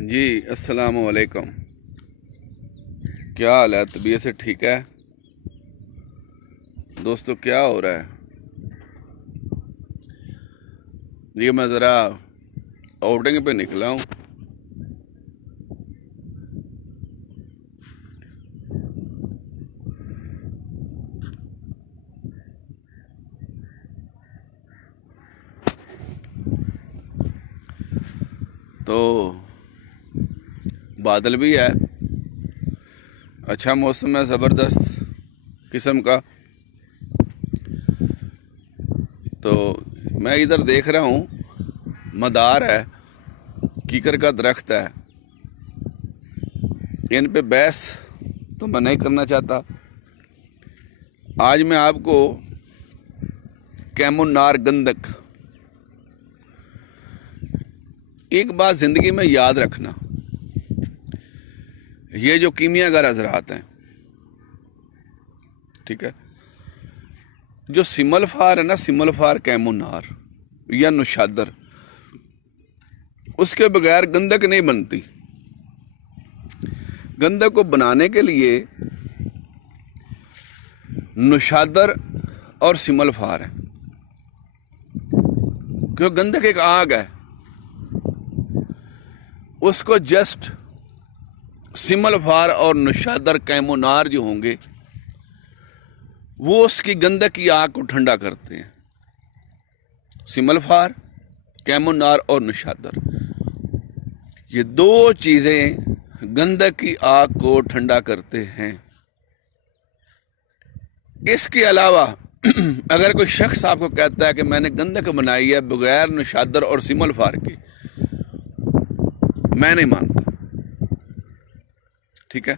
जी अस्सलाम वालेकुम। क्या हाल है? तबीयत से ठीक है दोस्तों? क्या हो रहा है? ये मैं ज़रा आउटिंग पे निकला हूँ। तो बादल भी है, अच्छा मौसम है, ज़बरदस्त किस्म का। तो मैं इधर देख रहा हूँ, मदार है, कीकर का दरख्त है। इन पे बहस तो मैं नहीं करना चाहता। आज मैं आपको कैमुनार गंदक, एक बात ज़िंदगी में याद रखना, ये जो कीमियागर हज़रात हैं, ठीक है, जो सिमलफार है ना, सिमलफार कैमुनार या नुशादर, उसके बगैर गंदक नहीं बनती। गंदक को बनाने के लिए नुशादर और सिमलफार है, क्योंकि गंदक एक आग है, उसको जस्ट सिमलफार और नुशादर कैमुनार जो होंगे वो उसकी गंदक की आग को ठंडा करते हैं। सिमलफार, कैमुनार और नुशादर, ये दो चीज़ें गंदक की आग को ठंडा करते हैं। इसके अलावा अगर कोई शख्स आपको कहता है कि मैंने गंदक बनाई है बगैर नुशादर और सिमलफार के, मैं नहीं मानता। ठीक है,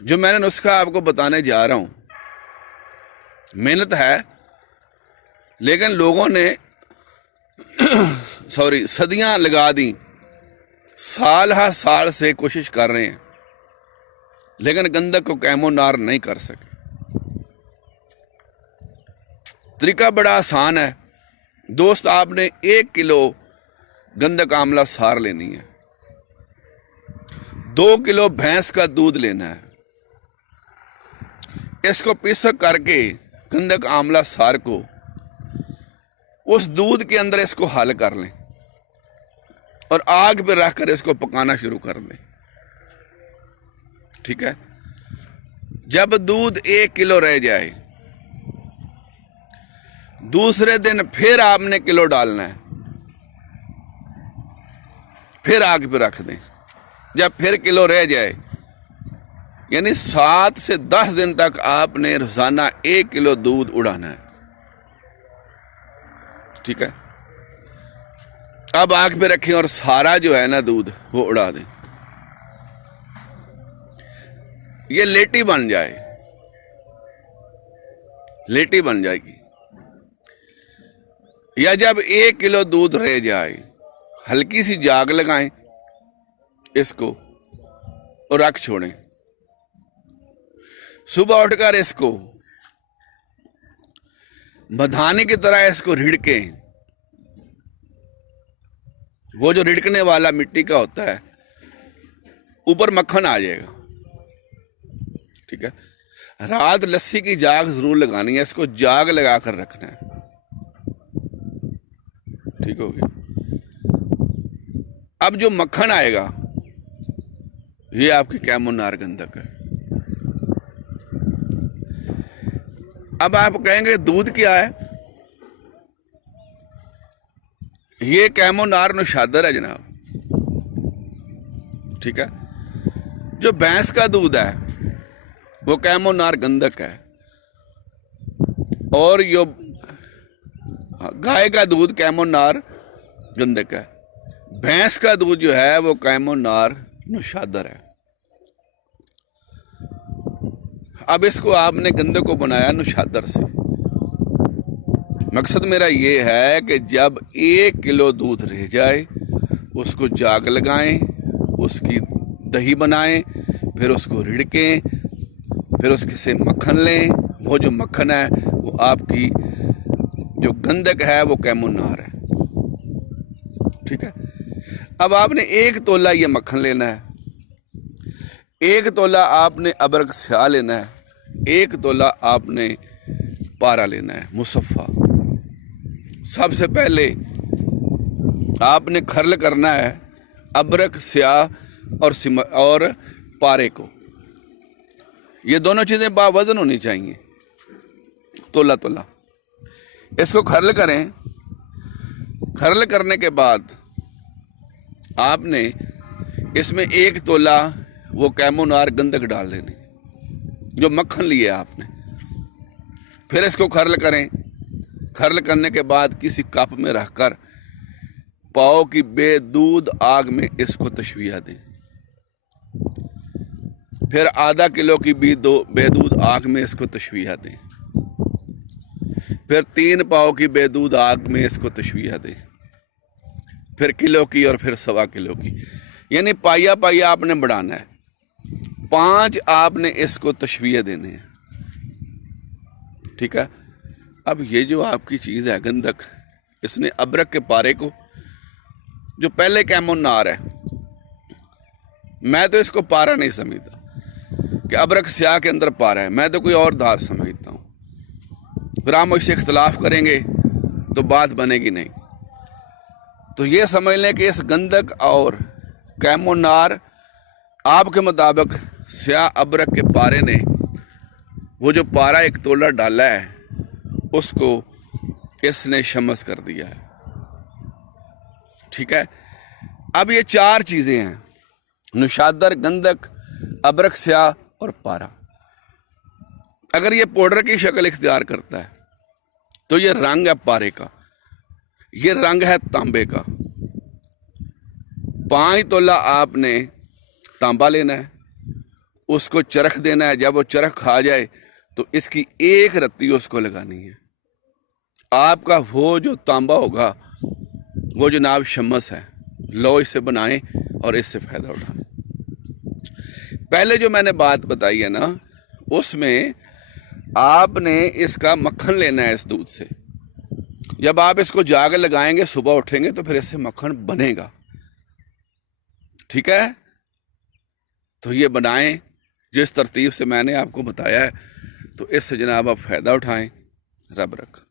जो मैंने नुस्खा आपको बताने जा रहा हूं, मेहनत है, लेकिन लोगों ने सदियां लगा दी, साल हा साल से कोशिश कर रहे हैं, लेकिन गंदक को कैमुनार नहीं कर सके। तरीका बड़ा आसान है दोस्त, आपने 1 किलो गंदक आंवला सार लेनी है, 2 किलो भैंस का दूध लेना है, इसको पिसक करके गंदक आंवला सार को उस दूध के अंदर इसको हल कर लें और आग पे रखकर इसको पकाना शुरू कर दें। ठीक है, जब दूध 1 किलो रह जाए, दूसरे दिन फिर आपने किलो डालना है, फिर आग पे रख दें। जब फिर किलो रह जाए, यानी 7 से 10 दिन तक आपने रोजाना 1 किलो दूध उड़ाना है। ठीक है, अब आग पे रखें और सारा जो है ना दूध वो उड़ा दें, ये लेटी बन जाए, लेटी बन जाएगी। या जब 1 किलो दूध रह जाए, हल्की सी जाग लगाएं इसको और रख छोड़ें। सुबह उठकर इसको मधानी की तरह इसको रिड़कें। वो जो रिड़कने वाला मिट्टी का होता है, ऊपर मक्खन आ जाएगा। ठीक है, रात लस्सी की जाग जरूर लगानी है, इसको जाग लगा कर रखना है। ठीक हो गया। अब जो मक्खन आएगा ये आपकी कैमुनार गंदक है। अब आप कहेंगे दूध क्या है? ये कैमुनार नुशादर है जनाब। ठीक है, जो भैंस का दूध है वो कैमुनार गंदक है, और जो गाय का दूध कैमुनार गंदक है, भैंस का दूध जो है वो कैमुनार नुशादर है। अब इसको आपने गंदक को बनाया नुशादर से। मकसद मेरा ये है कि जब 1 किलो दूध रह जाए, उसको जाग लगाएं, उसकी दही बनाएं, फिर उसको रिड़कें, फिर उसके से मक्खन लें। वो जो मक्खन है वो आपकी जो गंदक है वो कैमुनार है। ठीक है, अब आपने 1 तोला ये मक्खन लेना है, 1 तोला आपने अबरक स्याह लेना है, 1 तोला आपने पारा लेना है मुसफ़ा। सबसे पहले आपने खर्ल करना है अबरक स्याह और पारे को। ये दोनों चीज़ें बावज़न होनी चाहिए, तोला तोला। इसको खर्ल करें। खर्ल करने के बाद आपने इसमें 1 तोला वो कैमोनार गंधक डाल देनी जो मक्खन लिया आपने। फिर इसको खर्ल करें। खर्ल करने के बाद किसी कप में रखकर पाव की बेदूध आग में इसको तशविया दें। फिर आधा किलो की बेदूध आग में इसको तशविया दें। फिर 3 पाव की बेदूध आग में इसको तशविया दें। फिर किलो की और फिर 1.25 किलो की, यानी पाइया पाइया आपने बढ़ाना है। 5 आपने इसको तशविया देने हैं, ठीक है। अब ये जो आपकी चीज़ है गंधक, इसने अबरक के पारे को, जो पहले कैमोनार है, मैं तो इसको पारा नहीं समझता कि अबरक स्याह के अंदर पारा है, मैं तो कोई और धात समझता हूँ। फिर आप मुझसे इख्तलाफ करेंगे तो बात बनेगी नहीं। तो ये समझ लें कि इस गंधक और कैमोनार आपके मुताबिक स्याह अबरक के पारे ने वो जो पारा 1 तोला डाला है उसको इसने शमस कर दिया है, ठीक है। अब ये 4 चीज़ें हैं, नुशादर, गंधक, अबरक स्याह और पारा। अगर ये पाउडर की शक्ल इख्तियार करता है तो ये रंग है पारे का, ये रंग है तांबे का। 5 तोला आपने तांबा लेना है, उसको चरख देना है। जब वो चरख खा जाए तो इसकी 1 रत्ती उसको लगानी है। आपका वो जो तांबा होगा वो जनाब शमस है। लो इसे बनाएं और इससे फ़ायदा उठाएं। पहले जो मैंने बात बताई है ना, उसमें आपने इसका मक्खन लेना है इस दूध से। जब आप इसको जाग लगाएंगे, सुबह उठेंगे तो फिर इससे मक्खन बनेगा, ठीक है। तो ये बनाएं जिस तरतीब से मैंने आपको बताया है, तो इससे जनाब आप फ़ायदा उठाएं। रब रख।